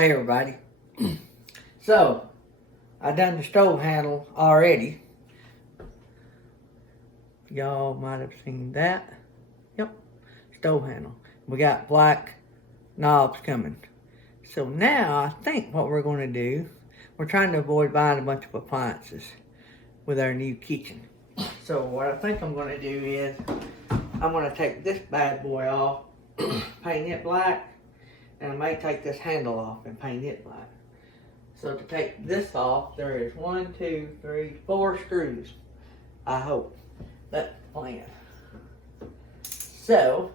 Hey everybody. So, I done the stove handle already. Y'all might have seen that. Yep, stove handle. We got black knobs coming. So now I think what we're going to do, we're trying to avoid buying a bunch of appliances with our new kitchen. So what I think I'm going to do is, I'm going to take this bad boy off, paint it black, and I may take this handle off and paint it black. So to take this off, there is 1, 2, 3, 4 screws. I hope. That's the plan. So,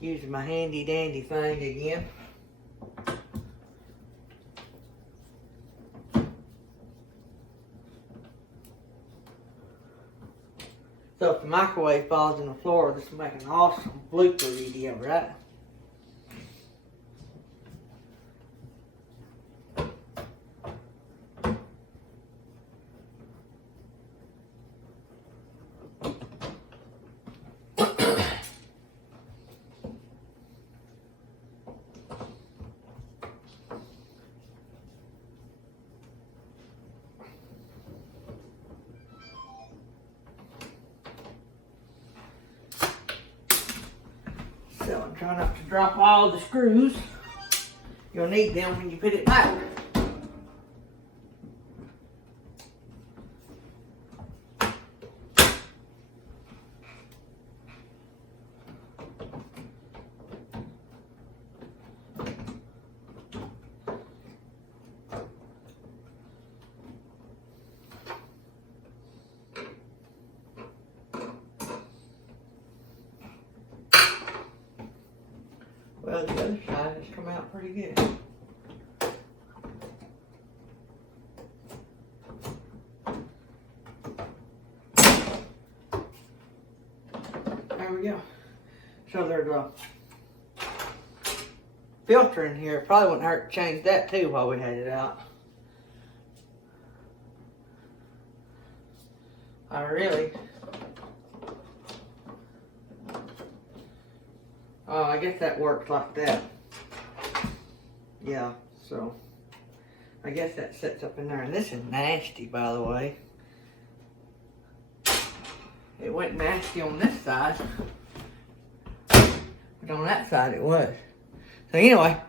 using my handy dandy thing again. So if the microwave falls on the floor, this will make an awesome blooper video, right? So I'm trying not to drop all the screws. You'll need them when you put it back. Well, the other side has come out pretty good. There we go. So there's a filter in here. Probably wouldn't hurt to change that too while we had it out. Oh, I guess that works like that. Yeah, so I guess that sits up in there. And this is nasty, by the way. It went nasty on this side, but on that side it was. So anyway,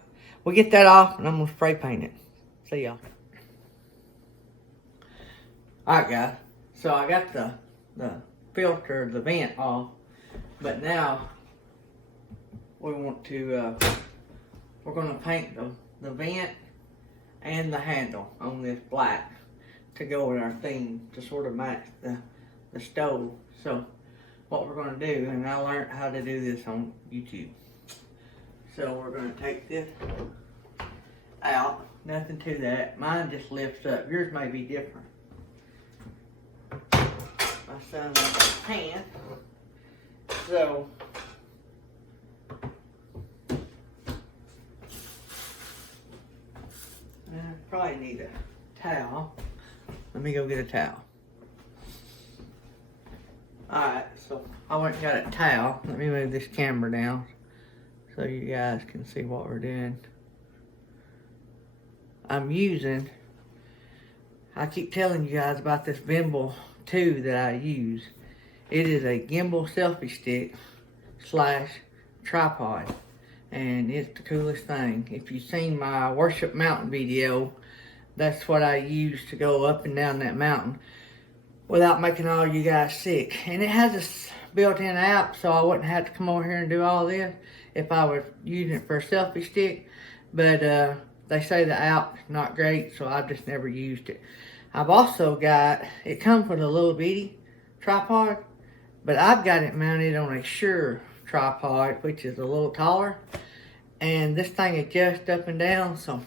we'll get that off and I'm gonna spray paint it. See y'all. Alright guys, so I got the filter, the vent off, but now we want to, we're gonna paint the vent and the handle on this black to go with our theme to sort of match the stove. So what we're gonna do, and I learned how to do this on YouTube. So we're gonna take this out, nothing to that. Mine just lifts up, yours may be different. My son has a pan, so I probably need a towel. Let me go get a towel. Alright, so I went and got a towel. Let me move this camera down so you guys can see what we're doing. I'm using, I keep telling you guys about this gimbal 2 that I use. It is a gimbal selfie stick / tripod. And it's the coolest thing. If you've seen my Worship Mountain video, that's what I use to go up and down that mountain without making all you guys sick. And it has a built-in app, so I wouldn't have to come over here and do all this if I was using it for a selfie stick. But they say the app's not great, so I've just never used it. I've also got, it comes with a little bitty tripod, but I've got it mounted on a Shure tripod, which is a little taller. And this thing adjusts up and down, so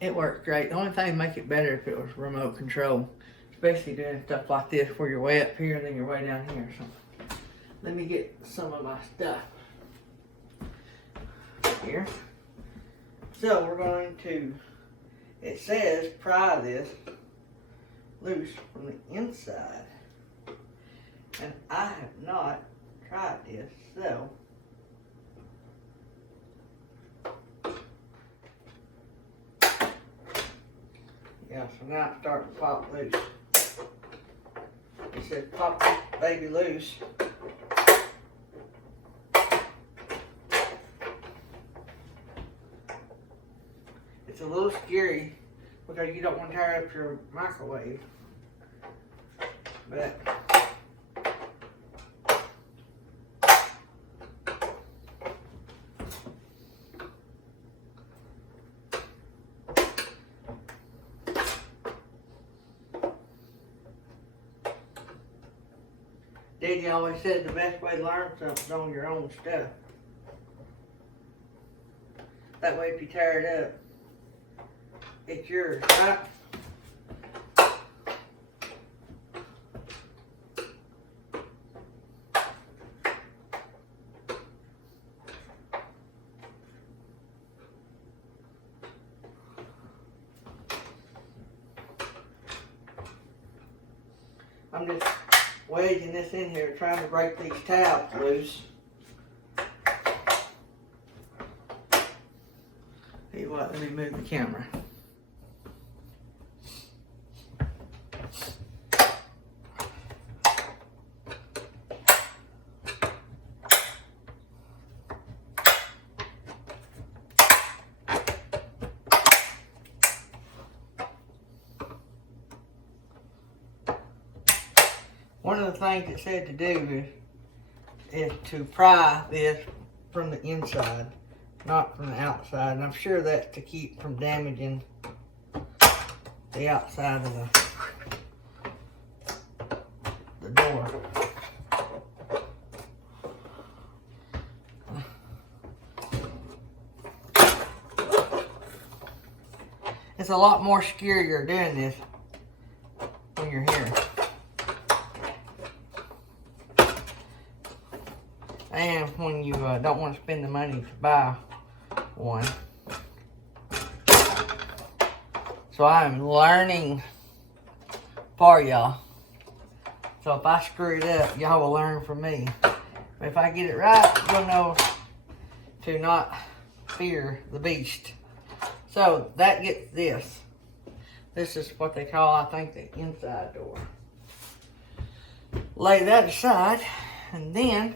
it works great. The only thing to make it better if it was remote control, especially doing stuff like this where you're way up here and then you're way down here. So let me get some of my stuff here. So we're going to, it says pry this loose from the inside. And I have not tried this, so yeah, so now it's starting to pop loose. It says pop this baby loose. It's a little scary because you don't want to tear up your microwave. But Daddy always said the best way to learn something is on your own stuff. That way if you tear it up, it's yours, right? I'm just wedging this in here, trying to break these tabs loose. Tell you what, let me move the camera. One of the things it said to do is to pry this from the inside, not from the outside. And I'm sure that's to keep from damaging the outside of the door. It's a lot more scarier doing this when you're here. And when you don't want to spend the money to buy one. So I'm learning for y'all. So if I screw it up, y'all will learn from me. But if I get it right, you'll know to not fear the beast. So that gets this. This is what they call, I think, the inside door. Lay that aside, and then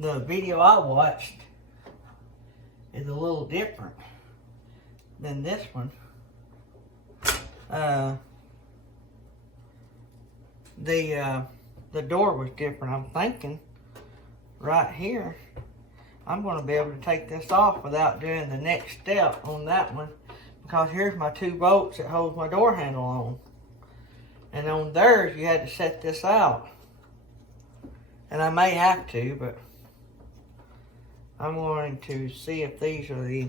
the video I watched is a little different than this one. The door was different. I'm thinking right here, I'm going to be able to take this off without doing the next step on that one, because here's my 2 bolts that hold my door handle on. And on theirs, you had to set this out. And I may have to, but I'm going to see if these are the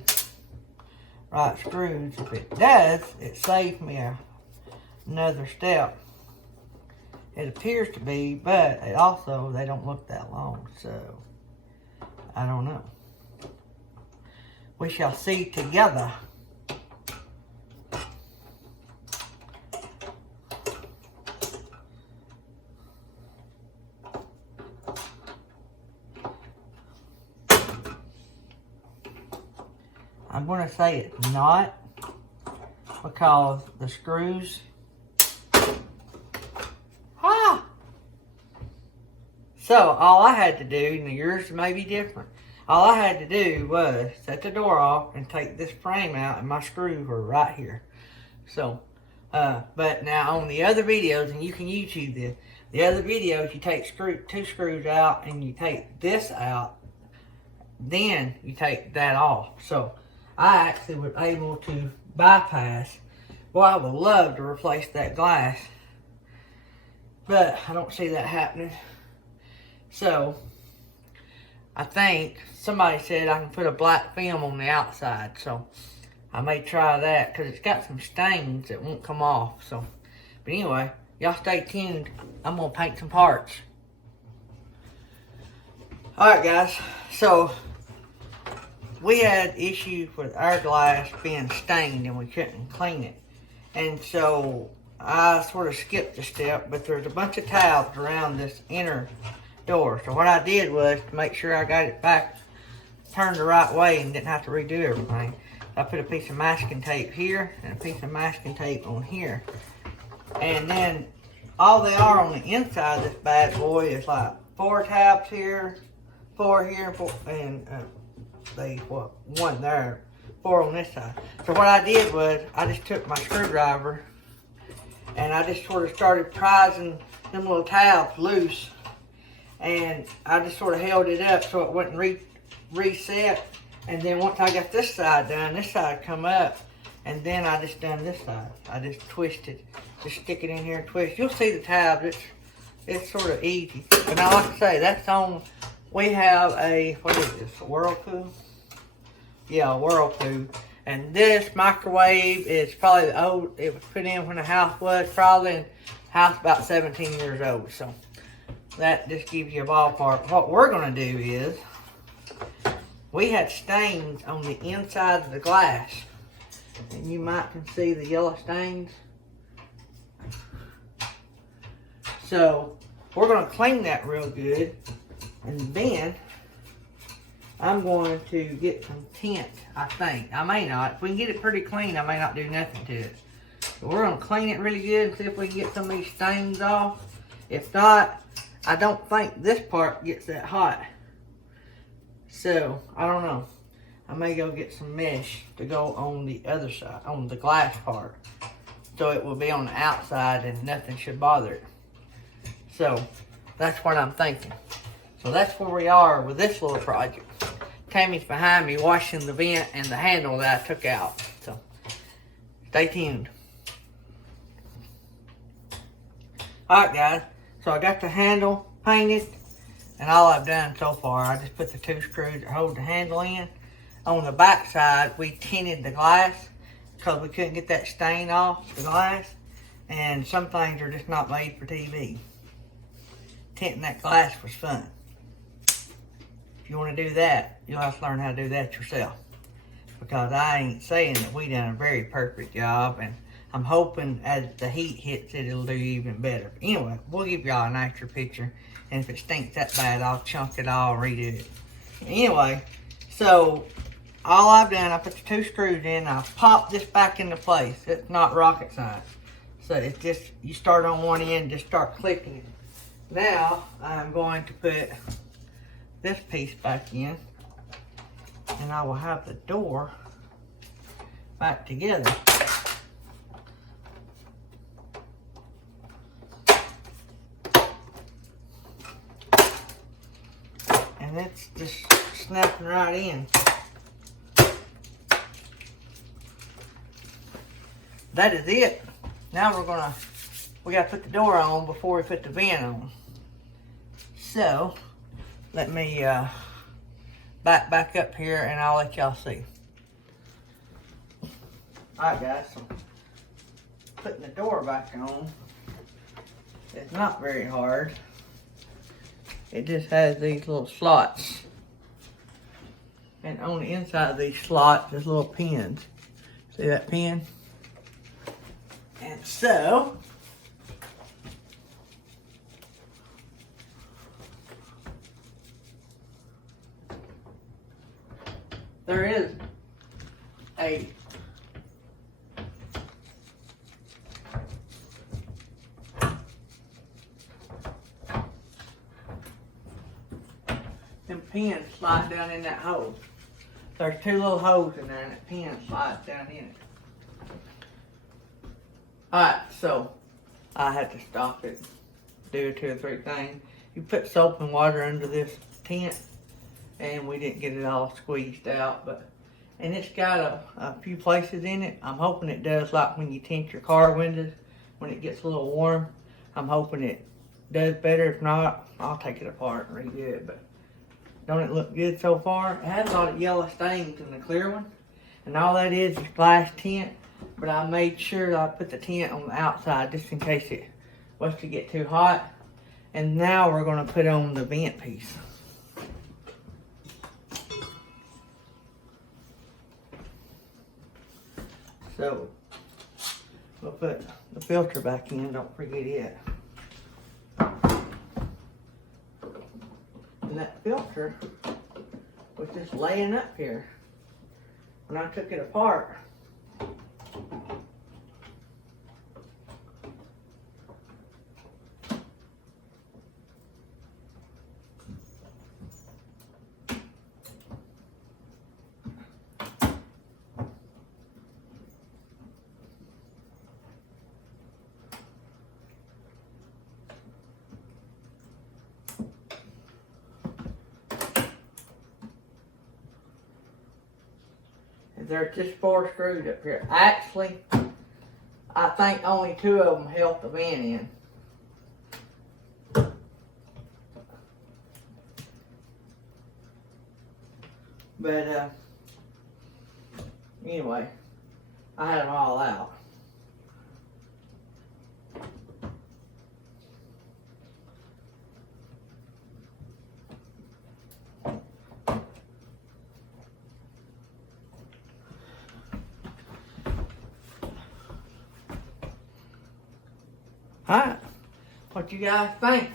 right screws. If it does, it saves me another step. It appears to be, but it also, they don't look that long, so I don't know. We shall see together. I'm going to say it's not, because the screws. So all I had to do, and yours may be different, all I had to do was set the door off and take this frame out, and my screws were right here. So, but now on the other videos, and you can YouTube this, the other videos, you take 2 screws out and you take this out, then you take that off. So I actually was able to bypass. Well, I would love to replace that glass, but I don't see that happening. So I think somebody said I can put a black film on the outside, so I may try that, because it's got some stains that won't come off. So, but anyway, y'all stay tuned. I'm gonna paint some parts. All right, guys. So we had issues with our glass being stained and we couldn't clean it. And so I sort of skipped a step, but there's a bunch of tabs around this inner door. So what I did was to make sure I got it back turned the right way and didn't have to redo everything. I put a piece of masking tape here and a piece of masking tape on here. And then all they are on the inside of this bad boy is like 4 tabs here, 4 here, and 4, and one there, 4 on this side. So what I did was I just took my screwdriver and I just sort of started prizing them little tabs loose, and I just sort of held it up so it wouldn't reset. And then once I got this side done, this side come up, and then I just done this side. I just twisted, just stick it in here and twist. You'll see the tabs, it's sort of easy. But now, like I say, that's on, we have a, what is this, a Whirlpool? Yeah, a Whirlpool. And this microwave is probably the old, it was put in when the house was probably, and the house about 17 years old. So that just gives you a ballpark. What we're gonna do is, we had stains on the inside of the glass. And you might can see the yellow stains. So we're gonna clean that real good. And then I'm going to get some tint, I think. I may not. If we can get it pretty clean, I may not do nothing to it. But we're gonna clean it really good and see if we can get some of these stains off. If not, I don't think this part gets that hot. So, I don't know. I may go get some mesh to go on the other side, on the glass part. So it will be on the outside and nothing should bother it. So, that's what I'm thinking. So that's where we are with this little project. Tammy's behind me washing the vent and the handle that I took out. So, stay tuned. Alright guys, so I got the handle painted. And all I've done so far, I just put the 2 screws that hold the handle in. On the back side, we tinted the glass because we couldn't get that stain off the glass. And some things are just not made for TV. Tinting that glass was fun. If you want to do that, you'll have to learn how to do that yourself. Because I ain't saying that we done a very perfect job, and I'm hoping as the heat hits it, it'll do even better. Anyway, we'll give y'all a nicer picture. And if it stinks that bad, I'll chunk it all, redo it. Anyway, so all I've done, I put the 2 screws in, I popped this back into place. It's not rocket science. So it's just, you start on one end, just start clicking it. Now, I'm going to put this piece back in, and I will have the door back together. And it's just snapping right in. That is it. Now we gotta put the door on before we put the vent on. So, let me back up here and I'll let y'all see. Alright guys, so putting the door back on, it's not very hard. It just has these little slots. And on the inside of these slots, there's little pins. See that pin? And so, there is a them pins slide down in that hole. There's 2 little holes in there and that pin slides down in it. Alright, so I had to stop it, do 2 or 3 things. You put soap and water under this tint, and we didn't get it all squeezed out, and it's got a few places in it. I'm hoping it does like when you tint your car windows, when it gets a little warm. I'm hoping it does better. If not, I'll take it apart and redo it. But don't it look good so far? It has a lot of yellow stains in the clear one, and all that is glass tint. But I made sure I put the tint on the outside just in case it was to get too hot. And now we're going to put on the vent piece. So we'll put the filter back in, don't forget it. And that filter was just laying up here when I took it apart. There's just 4 screws up here. Actually, I think only 2 of them held the vent in. But anyway, I had them all out. Alright, what you guys think?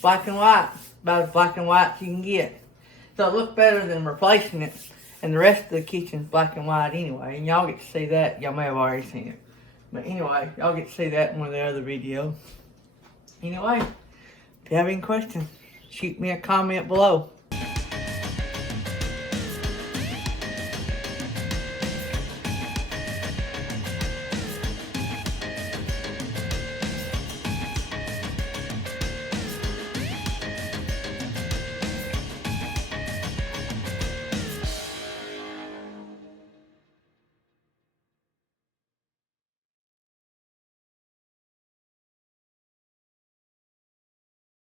Black and white, about as black and white as you can get. So it looks better than replacing it. And the rest of the kitchen's black and white anyway. And y'all get to see that. Y'all may have already seen it. But anyway, y'all get to see that in one of the other videos. Anyway, if you have any questions, shoot me a comment below.